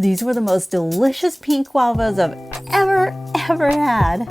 These were the most delicious pink guavas I've ever had.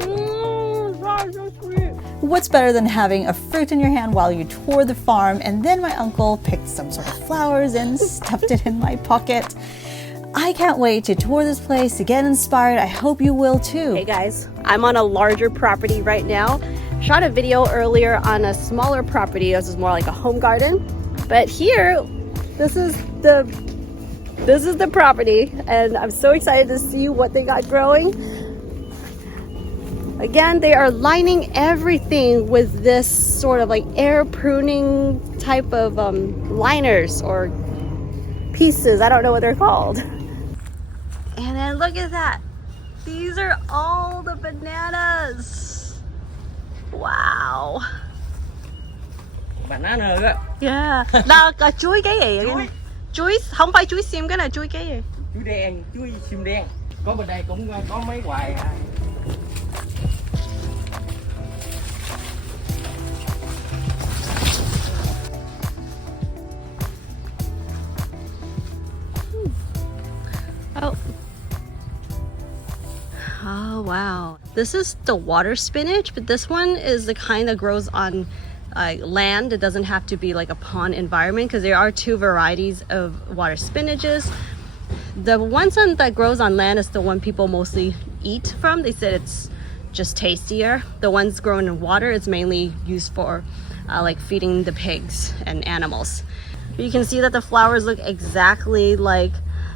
So sweet. What's better than having a fruit in your hand while you tour the farm? And then my uncle picked some sort of flowers and stuffed it in my pocket. I can't wait to tour this place, to get inspired. I hope you will too. Hey guys, I'm on a larger property right now. Shot a video earlier on a smaller property. This is more like a home garden. But here, this is the property, and I'm so excited to see what they got growing. Again, they are lining everything with this sort of like air pruning type of liners or pieces. I don't know what they're called. And then look at that. These are all the bananas. Wow. Banana đó. Yeah. Là chuối cái gì vậy? Chuối không phải chuối xiêm, cái này chuối cái gì? Chuối đen, chuối xiêm đen. Có bên đây cũng có mấy hoài à. Oh wow. This is the water spinach, but this one is the kind that grows on land. It doesn't have to be like a pond environment because there are two varieties of water spinaches. The one that grows on land is the one people mostly eat from. They said it's just tastier. The ones grown in water is mainly used for like feeding the pigs and animals. But you can see that the flowers look exactly like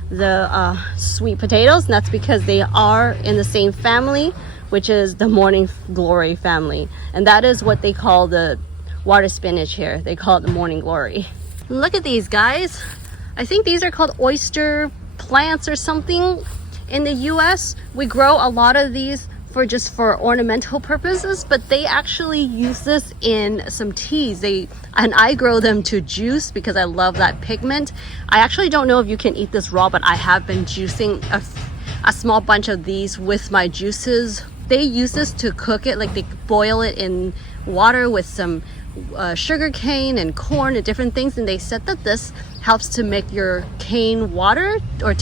the sweet potatoes, and that's because they are in the same family, which is the morning glory family, and that is what they call the water spinach here. They call it the morning glory. Look at these guys. I think these are called oyster plants or something. In the US, we grow a lot of these for ornamental purposes, but they actually use this in some teas. And I grow them to juice because I love that pigment. I actually don't know if you can eat this raw, but I have been juicing a small bunch of these with my juices. They use this to cook it, like they boil it in water with some sugar cane and corn and different things, and they said that this helps to make your cane water or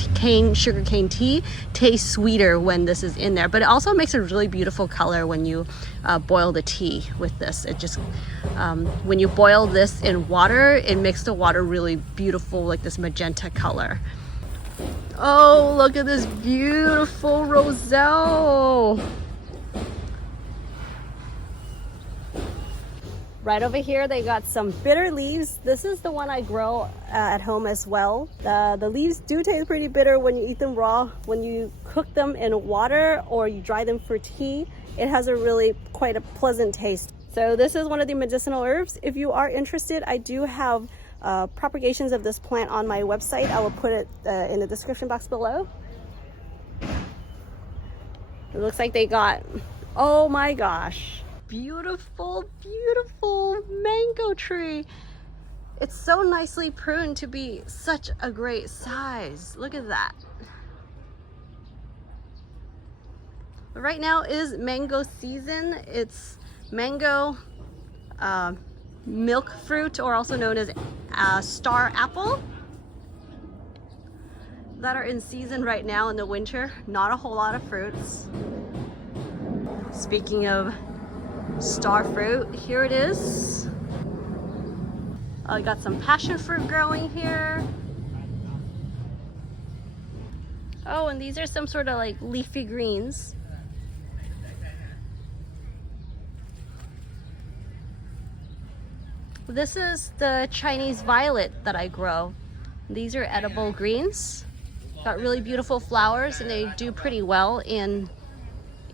sugar cane tea taste sweeter when this is in there. But it also makes a really beautiful color when you boil the tea with this. It just when you boil this in water, it makes the water really beautiful, like this magenta color. Oh, look at this beautiful roselle. Right over here, they got some bitter leaves. This is the one I grow at home as well. The leaves do taste pretty bitter when you eat them raw. When you cook them in water or you dry them for tea, it has quite a pleasant taste. So this is one of the medicinal herbs. If you are interested, I do have propagations of this plant on my website. I will put it in the description box below. It looks like they got, oh my gosh, beautiful mango tree. It's so nicely pruned to be such a great size. Look at that. Right now is mango season. It's mango, milk fruit, or also known as star apple, that are in season right now in the winter. Not a whole lot of fruits. Speaking of star fruit, here it is. I got some passion fruit growing here. Oh, and these are some sort of like leafy greens. This is the Chinese violet that I grow. These are edible greens. Got really beautiful flowers, and they do pretty well in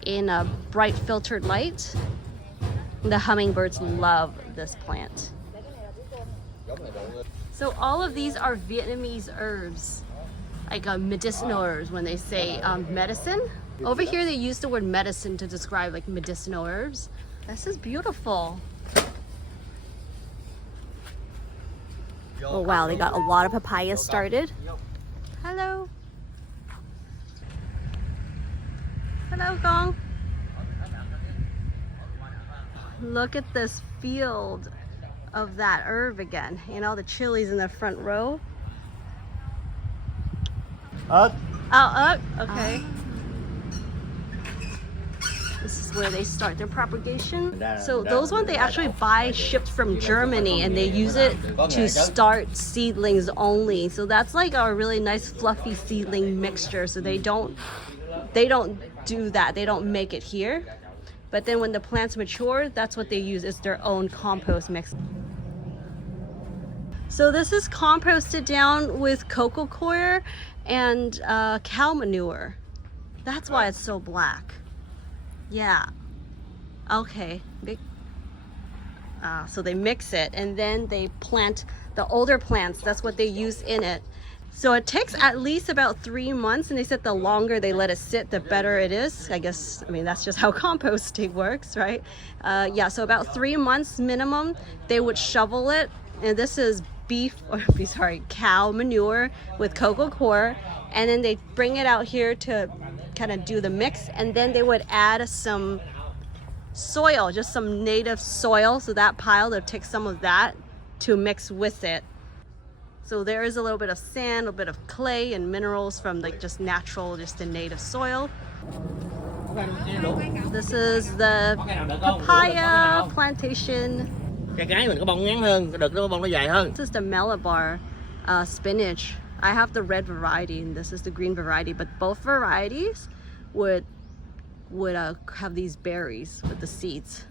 a bright filtered light. The hummingbirds love this plant. So all of these are Vietnamese herbs, like medicinal herbs. When they say medicine, over here they use the word medicine to describe like medicinal herbs. This is beautiful. Oh wow, they got a lot of papayas started. Hello. Hello, Gong. Look at this field of that herb again. You know, the chilies in the front row. ớt. Oh, okay. This is where they start their propagation. So those ones they actually buy shipped from Germany and they use it to start seedlings only. So that's like a really nice fluffy seedling mixture. So they don't do that. They don't make it here. But then when the plants mature, that's what they use. It's their own compost mix. So this is composted down with cocoa coir and cow manure. That's why it's so black. Yeah. Okay. So they mix it and then they plant the older plants. That's what they use in it. So it takes at least about 3 months, and they said the longer they let it sit, the better it is. I guess, I mean, that's just how composting works, right? Yeah, so about 3 months minimum, they would shovel it. And this is cow manure with cocoa coir. And then they bring it out here to kind of do the mix. And then they would add some soil, just some native soil. So that pile, they'll take some of that to mix with it. So there is a little bit of sand, a bit of clay and minerals from like just natural, just the native soil. This is the papaya plantation. Cái mình có bông ngắn hơn, cái đực nó bông nó dài hơn. This is the Malabar spinach. I have the red variety and this is the green variety, but both varieties would have these berries with the seeds.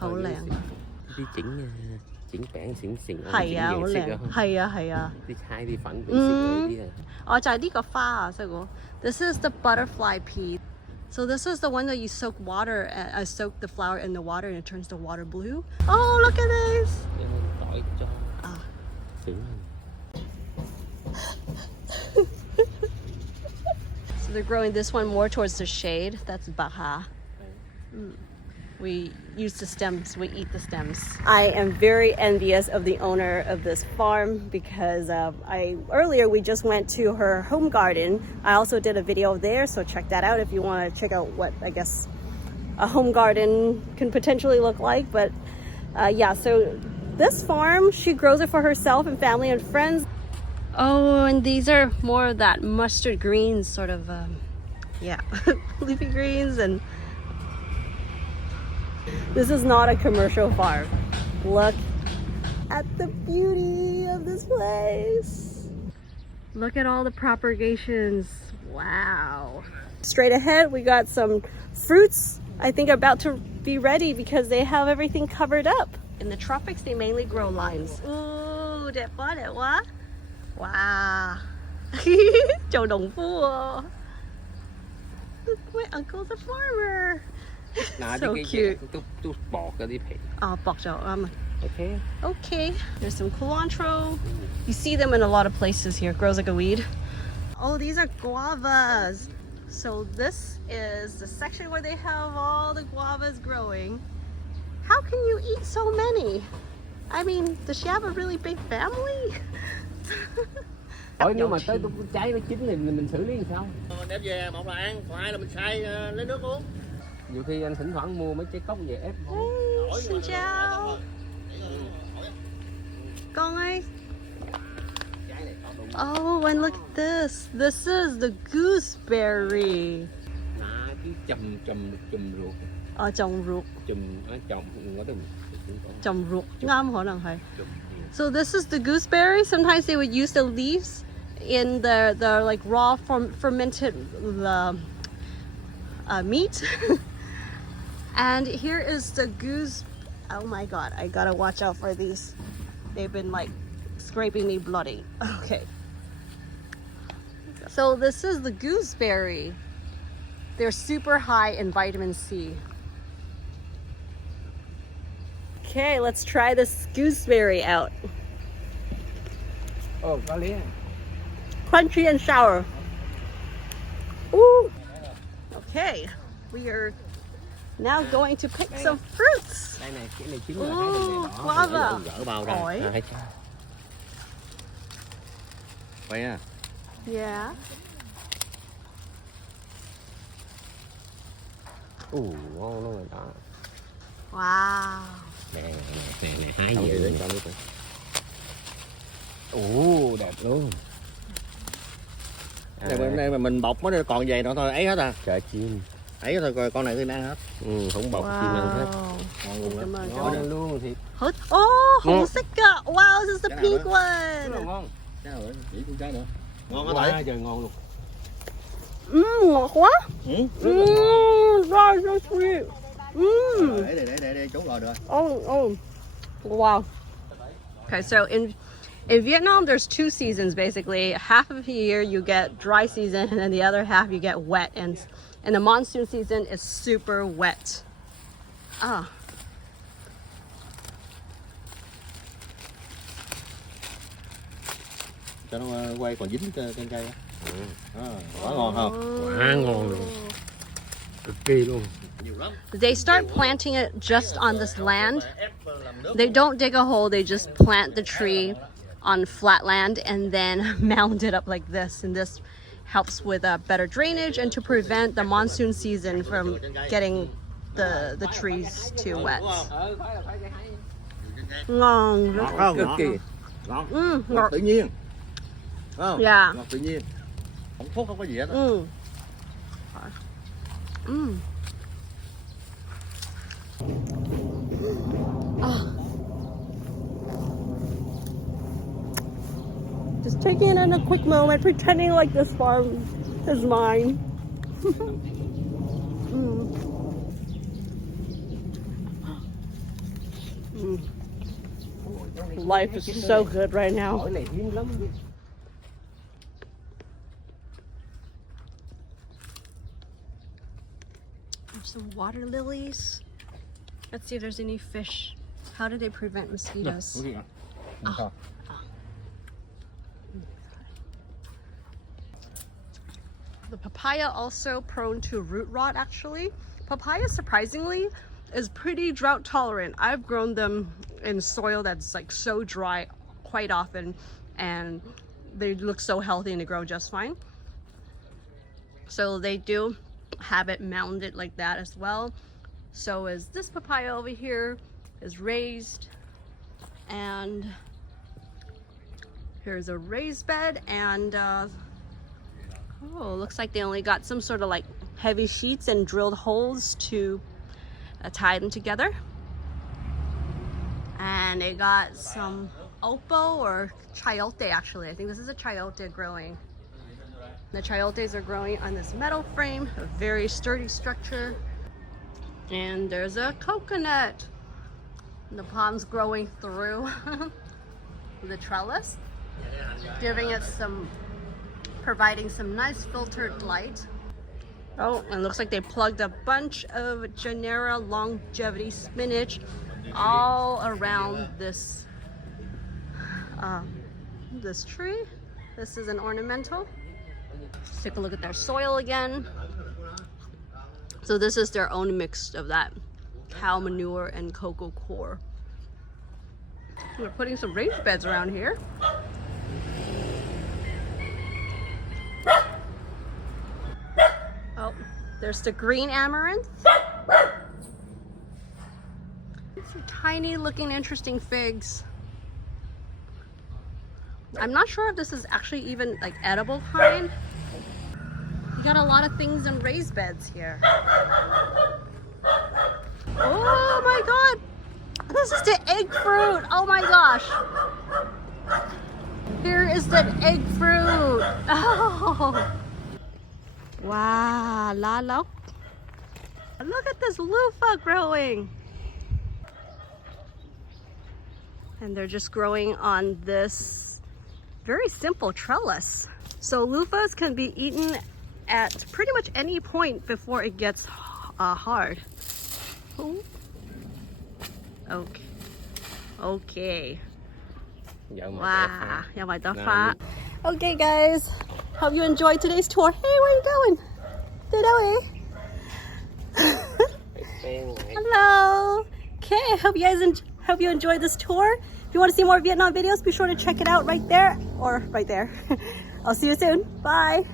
Hậu làng. Đi chỉnh bản xịn xịn. 係啊，好靚。係啊，係啊。啲菜啲粉俾食嗰啲啊。哦，就係呢個花啊，細個。This is the butterfly pea. So this is the one that you soak water, soak the flower in the water and it turns the water blue. Oh, look at this. So they're growing this one more towards the shade. That's baha. We use the stems, we eat the stems. I am very envious of the owner of this farm because earlier we just went to her home garden. I also did a video there, so check that out if you want to check out what I guess a home garden can potentially look like. But yeah, so this farm, she grows it for herself and family and friends. Oh, and these are more of that mustard greens sort of, yeah, leafy greens. And this is not a commercial farm. Look at the beauty of this place. Look at all the propagations. Wow. Straight ahead, we got some fruits, I think about to be ready because they have everything covered up. In the tropics, they mainly grow limes. Ooh, đẹp quá. Wow. Châu đồng phu. Look, my uncle's a farmer. So cute. Okay. There's some cilantro. You see them in a lot of places here. It grows like a weed. Oh, these are guavas. So this is the section where they have all the guavas growing. How can you eat so many? I mean, does she have a really big family? Thôi nhưng mà tới trái nó chín thì mình xử lý làm sao? Đem về một là ăn, còn hai là mình xay lấy nước uống. Nhiều khi anh thỉnh thoảng mua mấy trái cốc về ép. Hey, xin chào. Con ơi. Oh, and look at this. This is the gooseberry. Chùm ruột. Trồng ruột. Trồng ruột. Ngâm khả năng係. So this is the gooseberry. Sometimes they would use the leaves in the like raw fermented meat. And here is the goose. Oh my god, I gotta watch out for these. They've been like scraping me bloody. Okay. So this is the gooseberry. They're super high in vitamin C. Okay, let's try this gooseberry out. Oh, có lý. Crunchy and sour. Ooh. Okay, we are now going to pick some fruits. Đây này, cái này chín rồi. Ooh, guava. Gỡ bào ra. Vậy à? Yeah. Ngon luôn rồi đó. Wow. Nè, hái về. Đẹp luôn. Này mà mình bọc nó còn vậy nữa thôi, ấy hết à. Chợ chim. Ấy thôi, coi con này tôi ăn hết. Không bọc chim ăn hết. Ngon luôn Cảm đó. ơn. Ngon luôn thì. Oh, Hosika. Wow, this is the pink one. Ngon. Cái nào nữa? Chỉ con trái nữa. Ngon Quá quá trời ngon luôn. Ngọt quá. That's so sweet. Để chú gọi được. Oh, wow. Okay, so in Vietnam, there's two seasons basically. Half of the year you get dry season, and then the other half you get wet. And the monsoon season is super wet. Cho nó quay còn dính trên cây. Quá ngon không? Quá ngon luôn. Cực kỳ luôn. They start planting it just on this land. They don't dig a hole, they just plant the tree on flat land and then mound it up like this. And this helps with better drainage and to prevent the monsoon season from getting the trees too wet. Ngon. Ngọt Cực kỳ. Ngọt. Ngọt. Ngọt tự nhiên. Không? Yeah. Ngọt tự nhiên. Không thuốc, không có gì hết. Just taking it in a quick moment, pretending like this farm is mine. Life is so good right now. Cái này hiếm lắm. There's some water lilies. Let's see if there's any fish. How do they prevent mosquitoes? The papaya also prone to root rot actually. Papaya surprisingly is pretty drought tolerant. I've grown them in soil that's like so dry quite often and they look so healthy and they grow just fine. So they do have it mounded like that as well. So is this papaya over here is raised, and here's a raised bed, and oh, looks like they only got some sort of like heavy sheets and drilled holes to tie them together. And they got some oppo or chayote actually. I think this is a chayote growing. The chayotes are growing on this metal frame, a very sturdy structure. And there's a coconut. The palm's growing through the trellis, giving it providing some nice filtered light. Oh, and it looks like they plugged a bunch of Genera longevity spinach all around this this tree. This is an ornamental. Let's take a look at their soil again. So this is their own mix of that cow manure and cocoa coir. We're putting some raised beds around here. Oh, there's the green amaranth. Some tiny looking interesting figs. I'm not sure if this is actually even like edible kind. You got a lot of things in raised beds here. Oh my god! This is the egg fruit! Oh my gosh! Here is the egg fruit! Oh! Wow, lalo. Look at this loofah growing! And they're just growing on this very simple trellis. So loofahs can be eaten at pretty much any point before it gets hard. Oh. Okay. Okay. Wow. Yeah, my dog. Okay, guys. Hope you enjoyed today's tour. Hey, where are you going? Hello. Okay. Hope you enjoyed this tour. If you want to see more Vietnam videos, be sure to check it out right there or right there. I'll see you soon. Bye.